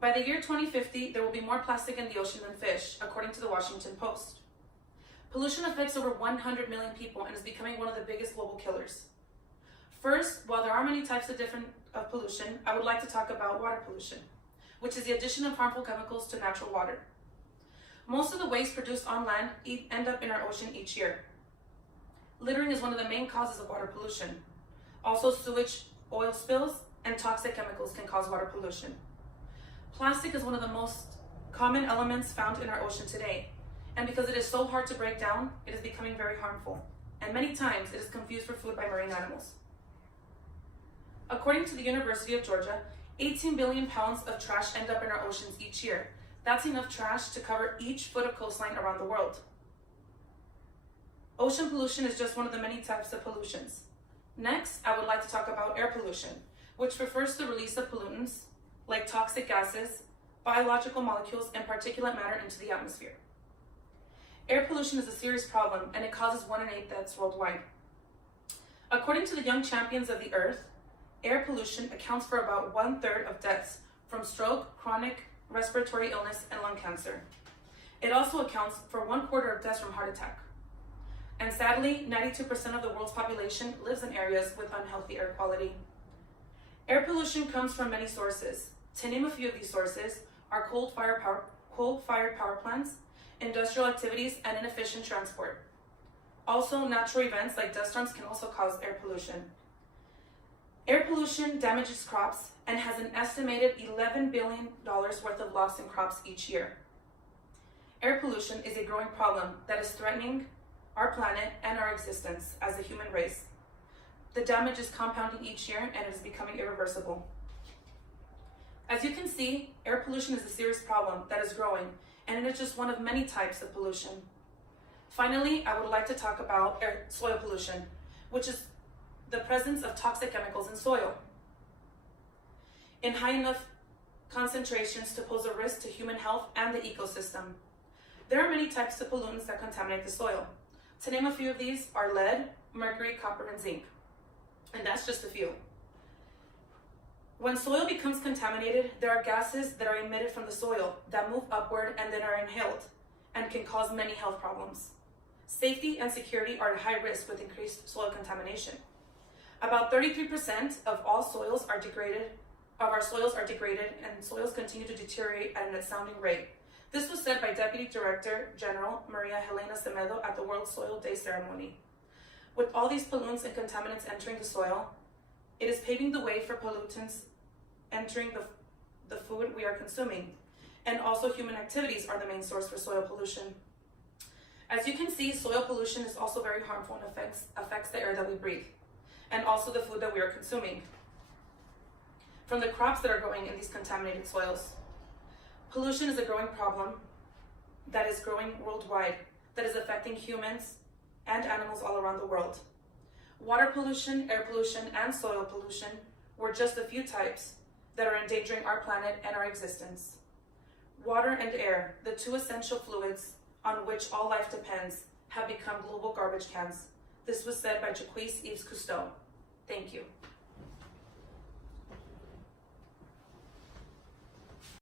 By the year 2050, there will be more plastic in the ocean than fish, according to the Washington Post. Pollution affects over 100 million people and is becoming one of the biggest global killers. First, while there are many types of pollution, I would like to talk about water pollution, which is the addition of harmful chemicals to natural water. Most of the waste produced on land end up in our ocean each year. Littering is one of the main causes of water pollution. Also, sewage, oil spills, and toxic chemicals can cause water pollution. Plastic is one of the most common elements found in our ocean today, and because it is so hard to break down, it is becoming very harmful, and many times it is confused for food by marine animals. According to the University of Georgia, 18 billion pounds of trash end up in our oceans each year. That's enough trash to cover each foot of coastline around the world. Ocean pollution is just one of the many types of pollutions. Next, I would like to talk about air pollution, which refers to the release of pollutants like toxic gases, biological molecules, and particulate matter into the atmosphere. Air pollution is a serious problem, and it causes 1 in 8 deaths worldwide. According to the Young Champions of the Earth, air pollution accounts for about 1/3 of deaths from stroke, chronic respiratory illness, and lung cancer. It also accounts for 1/4 of deaths from heart attack. And sadly, 92% of the world's population lives in areas with unhealthy air quality. Air pollution comes from many sources. To name a few of these sources are coal-fired power plants, industrial activities, and inefficient transport. Also, natural events like dust storms can also cause air pollution. Air pollution damages crops and has an estimated $11 billion worth of loss in crops each year. Air pollution is a growing problem that is threatening our planet and our existence as a human race. The damage is compounding each year and it is becoming irreversible. As you can see, air pollution is a serious problem that is growing, and it is just one of many types of pollution. Finally, I would like to talk about soil pollution, which is the presence of toxic chemicals in soil in high enough concentrations to pose a risk to human health and the ecosystem. There are many types of pollutants that contaminate the soil. To name a few of these are lead, mercury, copper, and zinc. And that's just a few. When soil becomes contaminated, there are gases that are emitted from the soil that move upward and then are inhaled and can cause many health problems. Safety and security are at high risk with increased soil contamination. About 33% of all soils are degraded, and soils continue to deteriorate at an astounding rate. This was said by Deputy Director General Maria Helena Semedo at the World Soil Day ceremony. With all these pollutants and contaminants entering the soil, it is paving the way for pollutants entering the food we are consuming. And also human activities are the main source for soil pollution. As you can see, soil pollution is also very harmful and affects the air that we breathe, and also the food that we are consuming from the crops that are growing in these contaminated soils. Pollution is a growing problem that is growing worldwide, that is affecting humans and animals all around the world. Water pollution, air pollution, and soil pollution were just a few types that are endangering our planet and our existence. Water and air, the two essential fluids on which all life depends, have become global garbage cans. This was said by Jaquez Eves Cousteau. Thank you.